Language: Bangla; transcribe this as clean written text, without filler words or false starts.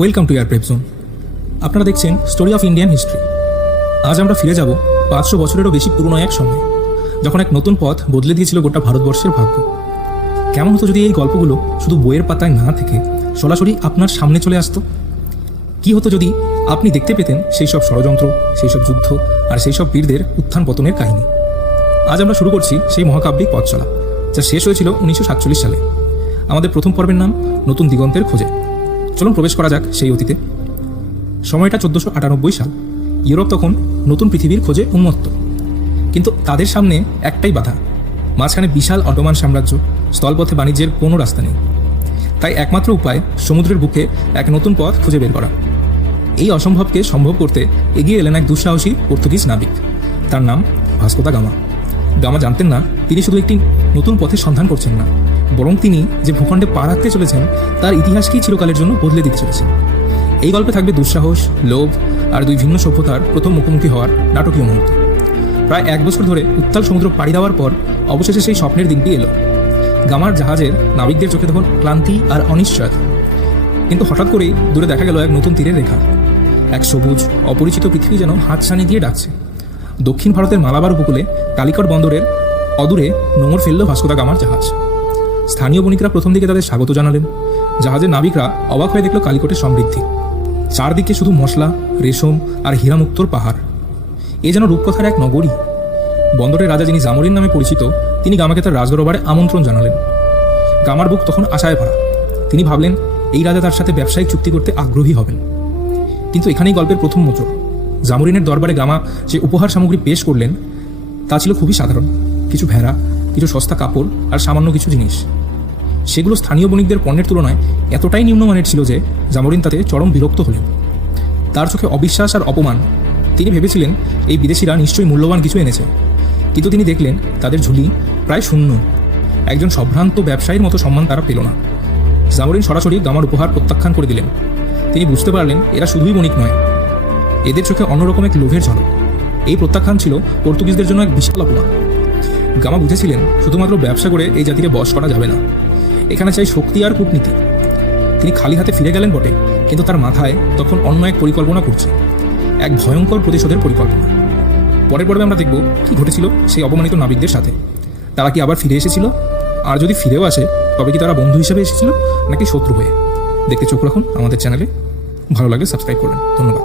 Welcome to year prep zone. আপনারা দেখছেন স্টোরি অফ ইন্ডিয়ান হিস্ট্রি। আজ আমরা ফিরে যাব 500 বছরেরও বেশি পুরনো এক সময়, যখন এক নতুন পথ বদলে দিয়েছিল গোটা ভারতবর্ষের ভাগ্য। কেমন হতো যদি এই গল্পগুলো শুধু বইয়ের পাতায় না থেকে সরাসরি আপনার সামনে চলে আসতো? কি হতো যদি আপনি দেখতে পেতেন সেই সব ষড়যন্ত্র, সেই সব যুদ্ধ আর সেই সব বীরদের উত্থান পতনের কাহিনী? আজ আমরা শুরু করছি সেই মহাকাব্যিক পথ চলা, যা শেষ হয়েছিল 1947 সালে। আমাদের প্রথম পর্বের নাম নতুন দিগন্তের খোঁজে। চলুন প্রবেশ করা যাক সেই অতীতে। সময়টা 1498 সাল। ইউরোপ তখন নতুন পৃথিবীর খোঁজে উন্মত্ত, কিন্তু তাদের সামনে একটাই বাধা, মাঝখানে বিশাল অটোমান সাম্রাজ্য, স্থলপথে বাণিজ্যের কোনো রাস্তা নেই। তাই একমাত্র উপায় সমুদ্রের বুকে এক নতুন পথ খুঁজে বের করা। এই অসম্ভবকে সম্ভব করতে এগিয়ে এলেন এক দুঃসাহসী পর্তুগিজ নাবিক। তার নাম ভাস্কো দা গামা। গামা জানতেন না তিনি শুধু একটি নতুন পথের সন্ধান করছেন না, বরং তিনি যে ভূখণ্ডে পা রাখতে চলেছেন তার ইতিহাসকেই চিরকালের জন্য বদলে দিতে চলেছেন। এই গল্পে থাকবে দুঃসাহস, লোভ আর দুই ভিন্ন সভ্যতার প্রথম মুখোমুখি হওয়ার নাটকীয় মুহূর্ত। প্রায় 1 বছর ধরে উত্তাল সমুদ্র পাড়ি দেওয়ার পর অবশেষে সেই স্বপ্নের দিনটি এলো। গামার জাহাজের নাবিকদের চোখে তখন ক্লান্তি আর অনিশ্চয়তা। কিন্তু হঠাৎ করেই দূরে দেখা গেল এক নতুন তীরের রেখা। এক সবুজ অপরিচিত পৃথিবী যেন হাতছানি দিয়ে ডাকছে। দক্ষিণ ভারতের মালাবার উপকূলে কালিকট বন্দরের অদূরে নোঙর ফেলল ভাস্কো দা গামার জাহাজ। স্থানীয় বণিকরা প্রথম দিকে তাদের স্বাগত জানালেন। জাহাজের নাবিকরা অবাক হয়ে দেখল কালিকটের সমৃদ্ধি। চারদিকে শুধু মশলা, রেশম আর হীরামুক্তোর পাহাড়। এ যেন রূপকথার এক নগরী। বন্দরের রাজা, যিনি জামোরিন নামে পরিচিত, তিনি গামাকে তার রাজদরবারে আমন্ত্রণ জানালেন। গামার বুক তখন আশায় ভরা। তিনি ভাবলেন এই রাজা তার সাথে ব্যবসায়িক চুক্তি করতে আগ্রহী হবেন। কিন্তু এখানেই গল্পের প্রথম মোচড়। জামোরিনের দরবারে গামা যে উপহার সামগ্রী পেশ করলেন তা ছিল খুবই সাধারণ। কিছু ভেড়া, কিছু সস্তা কাপড় আর সামান্য কিছু জিনিস। সেগুলো স্থানীয় বণিকদের পণ্যের তুলনায় এতটাই নিম্নমানের ছিল যে জামোরিন তাতে চরম বিরক্ত হলেন। তার চোখে অবিশ্বাস আর অপমান। তিনি ভেবেছিলেন এই বিদেশিরা নিশ্চয়ই মূল্যবান কিছু এনেছে, কিন্তু তিনি দেখলেন তাদের ঝুলি প্রায় শূন্য। একজন সম্ভ্রান্ত ব্যবসায়ীর মতো সম্মান তারা পেল না। জামোরিন সরাসরি গামার উপহার প্রত্যাখ্যান করে দিলেন। তিনি বুঝতে পারলেন এরা শুধুই বণিক নয়, এদের চোখে অন্যরকম এক লোভের ঝলক। এই প্রত্যাখ্যান ছিল পর্তুগিজদের জন্য এক বিশাল অপমান। গামা বুঝেছিলেন শুধুমাত্র ব্যবসা করে এই জাতিকে বশ করা যাবে না, এখানে চাই শক্তি আর কূটনীতি। তিনি খালি হাতে ফিরে গেলেন বটে, কিন্তু তার মাথায় তখন অন্য এক পরিকল্পনা করছে, এক ভয়ঙ্কর প্রতিশোধের পরিকল্পনা। পরের পর্বে আমরা দেখব কি ঘটেছিল সেই অপমানিত নাবিকদের সাথে। তারা কি আবার ফিরে এসেছিল? আর যদি ফিরেও আসে তবে কি তারা বন্ধু হিসেবে এসেছিল নাকি শত্রু হয়ে? দেখতে চোখ রাখুন আমাদের চ্যানেলে। ভালো লাগলে সাবস্ক্রাইব করবেন। ধন্যবাদ।